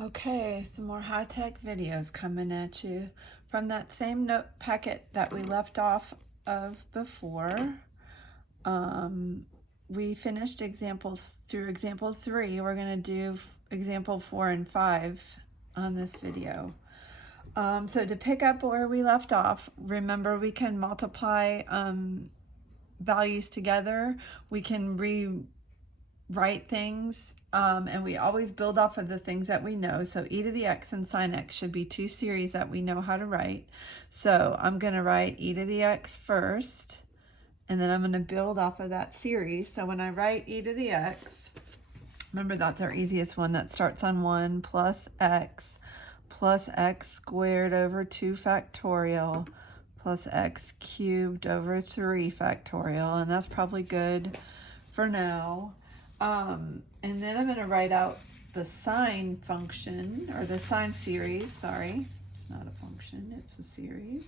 Okay, some more high-tech videos coming at you from that same note packet that we left off of before. We finished examples through example 3. We're going to do example 4 and 5 on this video. So to pick up where we left off, remember we can multiply values together. We can rewrite things, and we always build off of the things that we know. So e to the x and sine x should be two series that we know how to write. So I'm going to write e to the x first, and then I'm going to build off of that series. So when I write e to the x, remember that's our easiest one, that starts on 1 plus x squared over 2 factorial plus x cubed over 3 factorial, and that's probably good for now. And then I'm going to write out the sine function, or the sine series, sorry, it's not a function, it's a series.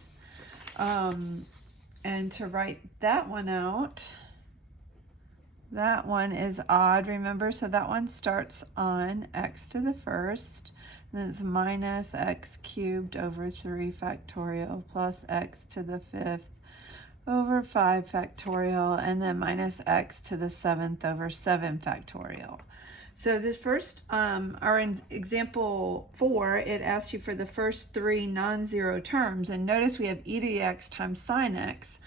And to write that one out, that one is odd, remember? So that one starts on x to the first, and then it's minus x cubed over 3 factorial plus x to the fifth over 5 factorial, and then minus x to the 7th over 7 factorial. So this first, or in example 4, it asks you for the first 3 non-zero terms, and notice we have e to the x times sine x.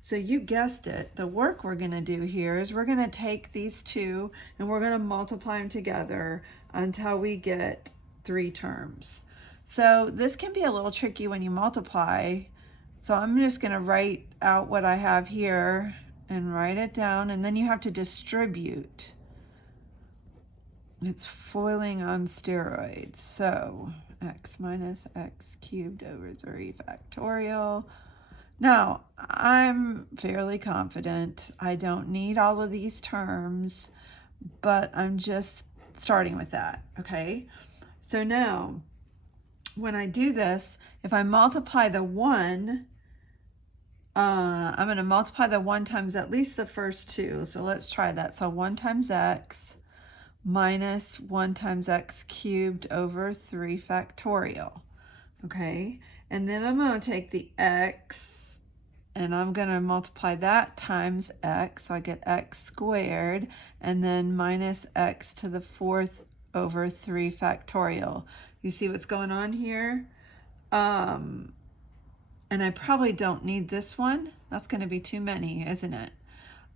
So you guessed it, the work we're going to do here is we're going to take these two and we're going to multiply them together until we get 3 terms. So this can be a little tricky when you multiply. So I'm just going to write out what I have here and write it down, and then you have to distribute. It's foiling on steroids. So x minus x cubed over 3 factorial. Now, I'm fairly confident I don't need all of these terms, but I'm just starting with that, okay? So now, when I do this, if I multiply the 1, I'm going to multiply the 1 times at least the first 2. So let's try that. So 1 times x minus 1 times x cubed over 3 factorial. Okay, and then I'm going to take the x and I'm going to multiply that times x. So I get x squared, and then minus x to the 4th over 3 factorial. You see what's going on here? And I probably don't need this one. That's going to be too many, isn't it?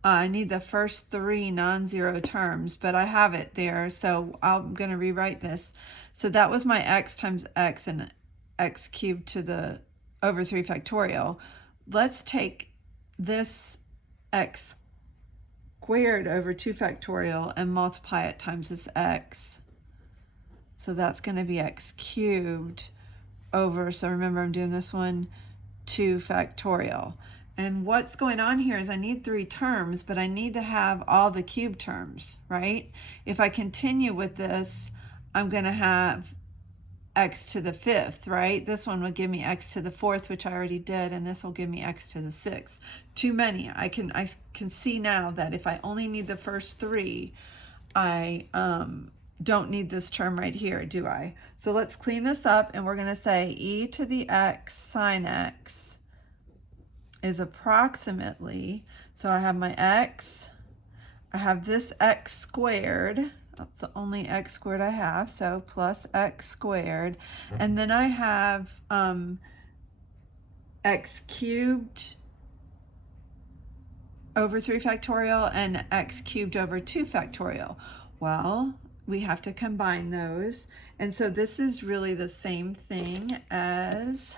I need the first 3 non-zero terms, but I have it there, so I'm going to rewrite this. So that was my x times x and x cubed to the over 3 factorial. Let's take this x squared over 2 factorial and multiply it times this x. So that's going to be x cubed over, so remember I'm doing this one, 2 factorial. And what's going on here is I need 3 terms, but I need to have all the cube terms, right? If I continue with this, I'm going to have x to the 5th, right? This one would give me x to the 4th, which I already did, and this will give me x to the 6th. Too many. I can see now that if I only need the first 3, I don't need this term right here, do I? So let's clean this up, and we're going to say e to the x sine x is approximately, so I have my x, I have this x squared, that's the only x squared I have, so plus x squared, and then I have x cubed over 3 factorial and x cubed over 2 factorial. Well, we have to combine those, and so this is really the same thing as,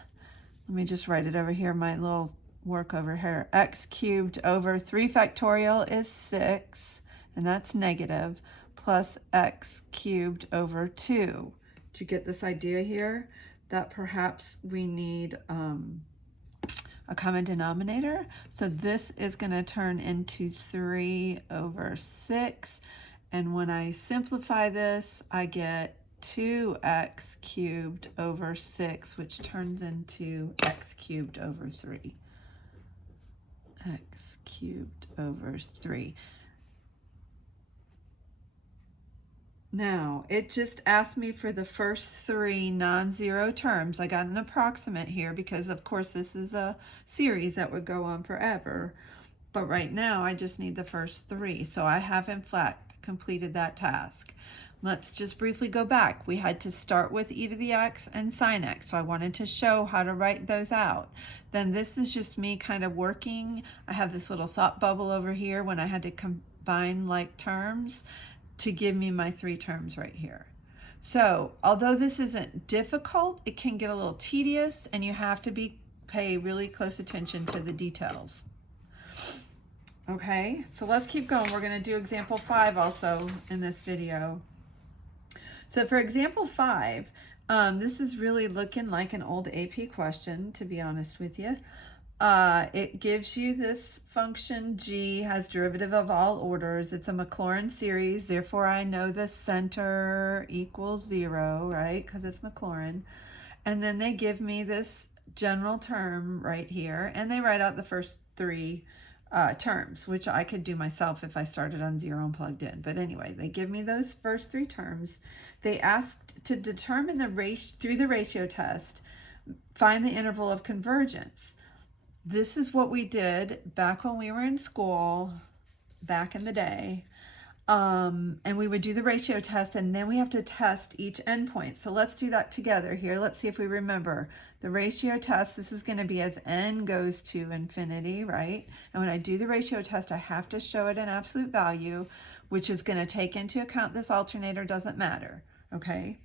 let me just write it over here, my little work over here, x cubed over 3 factorial is 6, and that's negative, plus x cubed over 2. Did you get this idea here? That perhaps we need a common denominator. So this is going to turn into 3 over 6, and when I simplify this, I get 2x cubed over 6, which turns into x cubed over 3. X cubed over 3. Now, it just asked me for the first 3 non-zero terms. I got an approximate here because, of course, this is a series that would go on forever. But right now, I just need the first 3. So I have, in fact, completed that task. Let's just briefly go back. We had to start with e to the x and sine x. So I wanted to show how to write those out. Then this is just me kind of working. I have this little thought bubble over here when I had to combine like terms to give me my 3 terms right here. So although this isn't difficult, it can get a little tedious and you have to pay really close attention to the details. Okay, so let's keep going. We're going to do example 5 also in this video. So for example 5, this is really looking like an old AP question, to be honest with you. It gives you this function g has derivative of all orders. It's a Maclaurin series, therefore I know the center equals 0, right? Because it's Maclaurin. And then they give me this general term right here, and they write out the first 3 terms, which I could do myself if I started on 0 and plugged in. But anyway, they give me those first 3 terms. They asked to determine through the ratio test, find the interval of convergence. This is what we did back when we were in school, back in the day. And we would do the ratio test, and then we have to test each endpoint. So let's do that together here. Let's see if we remember. The ratio test, this is going to be as n goes to infinity, right? And when I do the ratio test, I have to show it an absolute value, which is going to take into account this alternator doesn't matter, okay?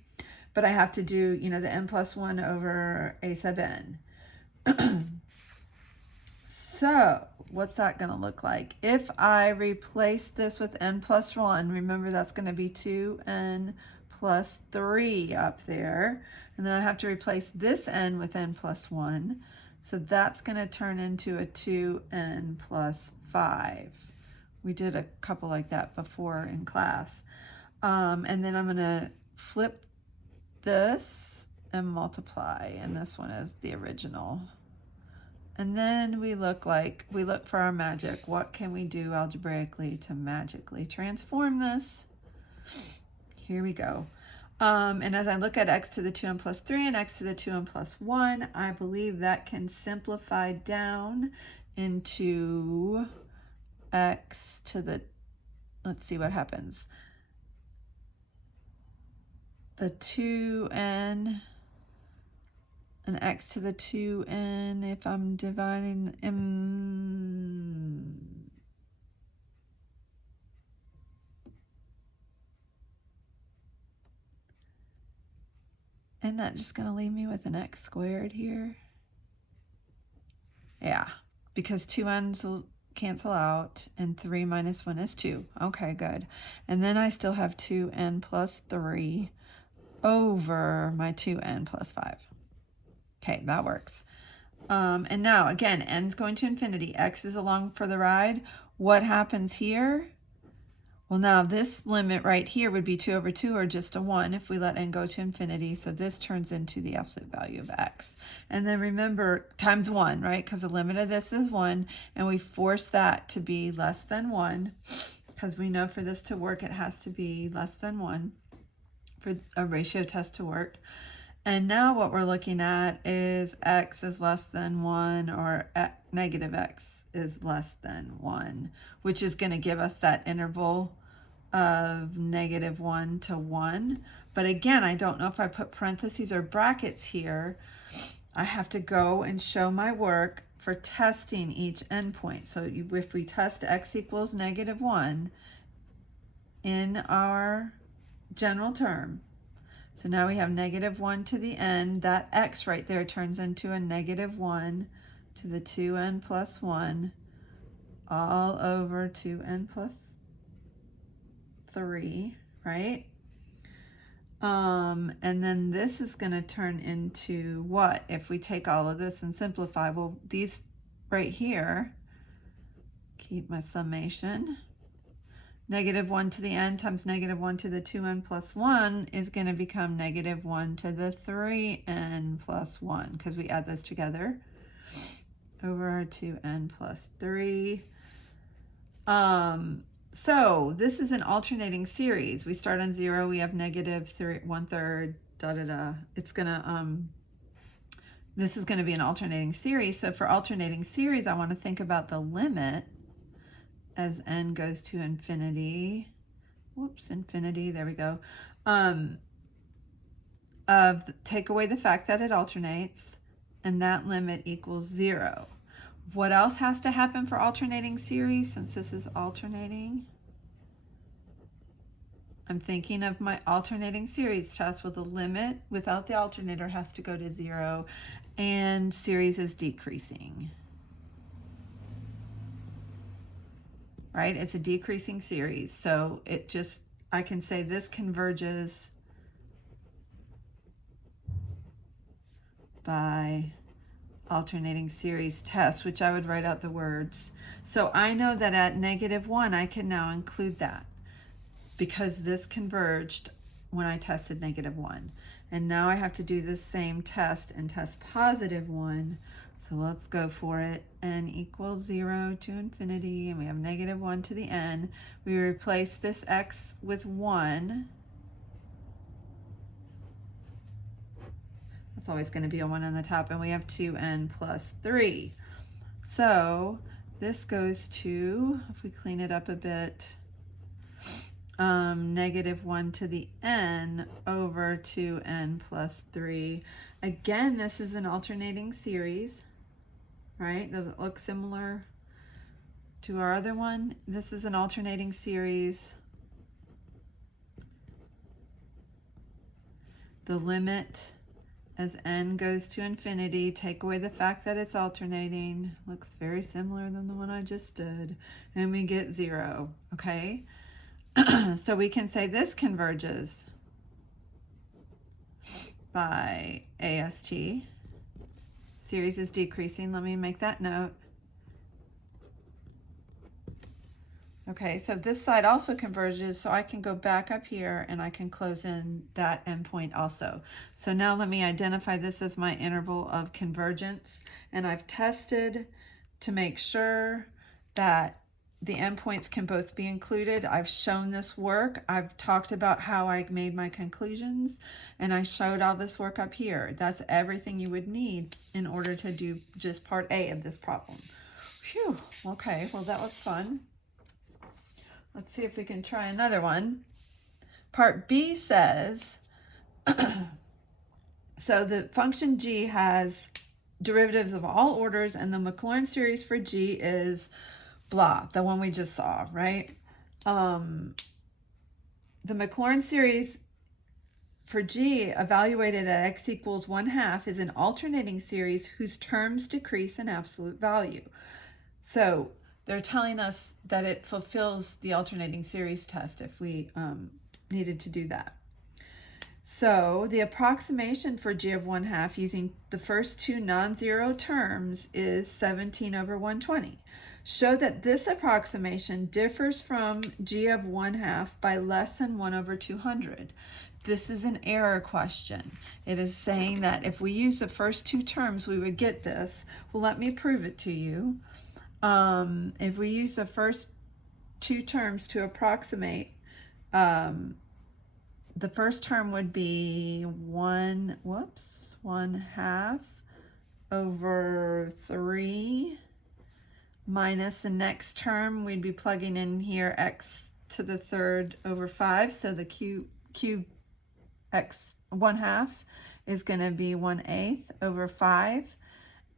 But I have to do, you know, the n plus 1 over a sub n. So what's that going to look like? If I replace this with n plus 1, remember that's going to be 2n plus 3 up there. And then I have to replace this n with n plus 1. So that's going to turn into a 2n plus 5. We did a couple like that before in class. And then I'm going to flip this and multiply. And this one is the original. And then we look for our magic. What can we do algebraically to magically transform this? Here we go. And as I look at x to the 2n plus 3 and x to the 2n plus 1, I believe that can simplify down into x to the, let's see what happens. The 2n and x to the 2n, if I'm dividing Isn't that just going to leave me with an x squared here? Yeah, because 2 n's will cancel out, and 3 minus 1 is 2. Okay, good. And then I still have 2n plus 3 over my 2n plus 5. Okay, that works. And now, again, n's going to infinity. X is along for the ride. What happens here? Well, now this limit right here would be 2 over 2 or just a 1 if we let n go to infinity. So this turns into the absolute value of x. And then remember, times 1, right? Because the limit of this is 1. And we force that to be less than 1. Because we know for this to work, it has to be less than 1 for a ratio test to work. And now what we're looking at is x is less than 1 or negative x is less than 1, which is going to give us that interval of -1 to 1. But again, I don't know if I put parentheses or brackets here. I have to go and show my work for testing each endpoint. So if we test x equals -1 in our general term, so now we have -1 to the n, that x right there turns into a -1 to the 2n plus 1 all over 2n plus 3, right? And then this is going to turn into what? If we take all of this and simplify, well, these right here, keep my summation, -1 to the n times -1 to the 2n plus 1 is going to become -1 to the 3n plus 1, because we add those together over our 2n plus 3. So this is an alternating series. We start on 0, we have negative 1/3, da da da. It's gonna, this is gonna be an alternating series. So for alternating series, I wanna think about the limit as n goes to infinity. Whoops, infinity, there we go. Take away the fact that it alternates, and that limit equals 0. What else has to happen for alternating series since this is alternating? I'm thinking of my alternating series test with the limit without the alternator has to go to 0 and series is decreasing. Right? It's a decreasing series. So it just, I can say this converges by alternating series test, which I would write out the words. So I know that at -1, I can now include that because this converged when I tested -1. And now I have to do the same test and test +1. So let's go for it. N equals 0 to infinity, and we have -1 to the n. We replace this x with 1. It's always going to be a 1 on the top, and we have 2n plus 3. So this goes to, if we clean it up a bit, -1 to the n over 2n plus 3. Again, this is an alternating series, right? Does it look similar to our other one? This is an alternating series. The limit as n goes to infinity, take away the fact that it's alternating, looks very similar than the one I just did, and we get 0, okay? So we can say this converges by AST. Series is decreasing, let me make that note. Okay, so this side also converges, so I can go back up here and I can close in that endpoint also. So now let me identify this as my interval of convergence, and I've tested to make sure that the endpoints can both be included. I've shown this work. I've talked about how I made my conclusions, and I showed all this work up here. That's everything you would need in order to do just part A of this problem. Phew, okay, well that was fun. Let's see if we can try another one. Part B says, so the function g has derivatives of all orders, and the Maclaurin series for g is blah, the one we just saw, right? The Maclaurin series for g evaluated at x equals 1/2 is an alternating series whose terms decrease in absolute value. So they're telling us that it fulfills the alternating series test if we needed to do that. So the approximation for g of 1/2 using the first two non-zero terms is 17 over 120. Show that this approximation differs from g of 1/2 by less than 1 over 200. This is an error question. It is saying that if we use the first two terms, we would get this. Well, let me prove it to you. If we use the first two terms to approximate, the first term would be 1/2 over 3 minus the next term. We'd be plugging in here x to the third over 5. So the cube x 1/2 is going to be 1/8 over 5.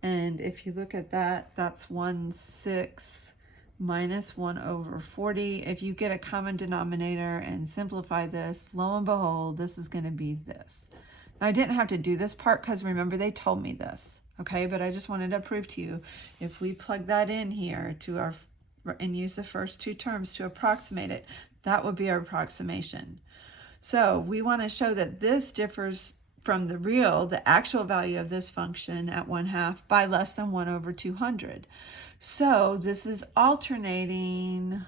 And if you look at that, that's 1/6 minus 1 over 40. If you get a common denominator and simplify this, lo and behold, this is going to be this. Now, I didn't have to do this part because remember they told me this, okay? But I just wanted to prove to you, if we plug that in here to our and use the first two terms to approximate it, that would be our approximation. So we want to show that this differs from the actual value of this function at 1/2 by less than 1 over 200. So this is alternating.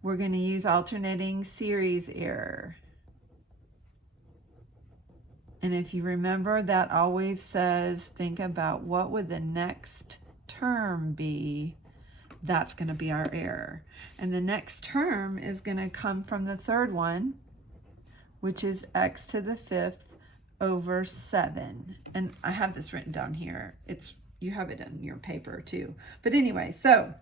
We're going to use alternating series error. And if you remember, that always says, think about what would the next term be That's going to be our error. And the next term is going to come from the third one, which is x to the 5th over 7. And I have this written down here. You have it in your paper too. But anyway, so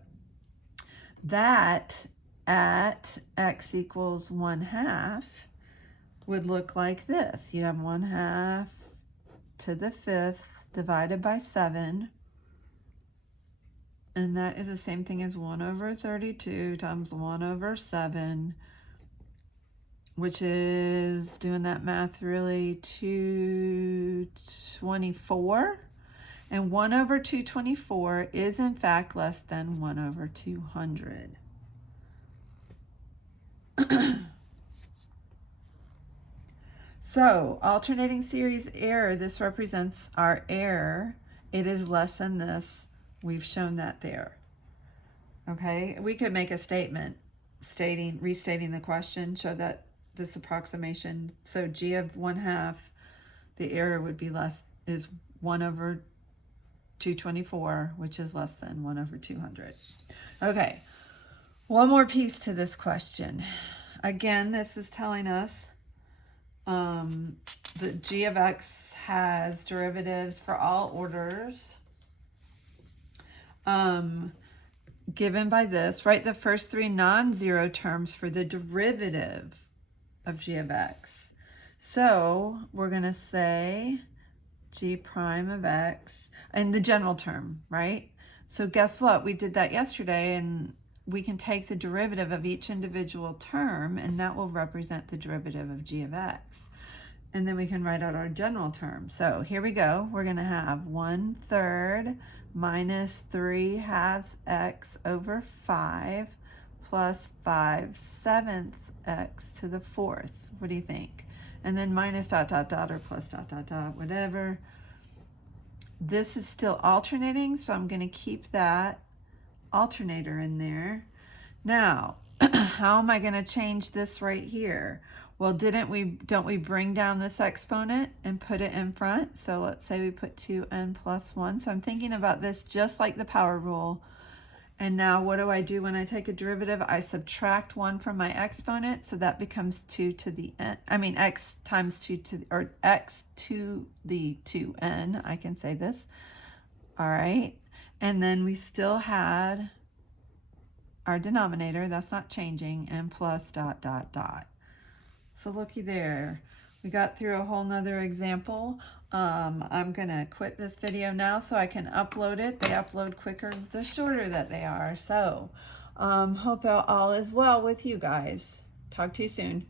that at x equals 1/2 would look like this. You have 1/2 to the 5th divided by 7. And that is the same thing as 1 over 32 times 1 over 7, which is, doing that math really, 224. And 1 over 224 is in fact less than 1 over 200. So, alternating series error, this represents our error. It is less than this. We've shown that there. Okay, we could make a statement restating the question, show that this approximation. So g of 1/2, the error would be is 1 over 224, which is less than 1 over 200. Okay, one more piece to this question. Again, this is telling us that g of x has derivatives for all orders. Given by this, write the first 3 non-zero terms for the derivative of g of x. So we're going to say g prime of x, and the general term, right? So guess what? We did that yesterday, and we can take the derivative of each individual term, and that will represent the derivative of g of x. And then we can write out our general term. So here we go. We're going to have 1/3 minus 3/2 x over 5 plus 5/7 x to the 4th. What do you think? And then minus ... or plus ... whatever. This is still alternating, so I'm going to keep that alternator in there. Now, how am I going to change this right here? Well, don't we bring down this exponent and put it in front? So let's say we put 2n plus 1. So I'm thinking about this just like the power rule. And now what do I do when I take a derivative? I subtract 1 from my exponent, so that becomes 2 to the n. I mean, x times 2 to, or x to the 2n. I can say this. All right. And then we still had our denominator. That's not changing. And plus ... So looky there. We got through a whole nother example. I'm going to quit this video now so I can upload it. They upload quicker the shorter that they are. So hope all is well with you guys. Talk to you soon.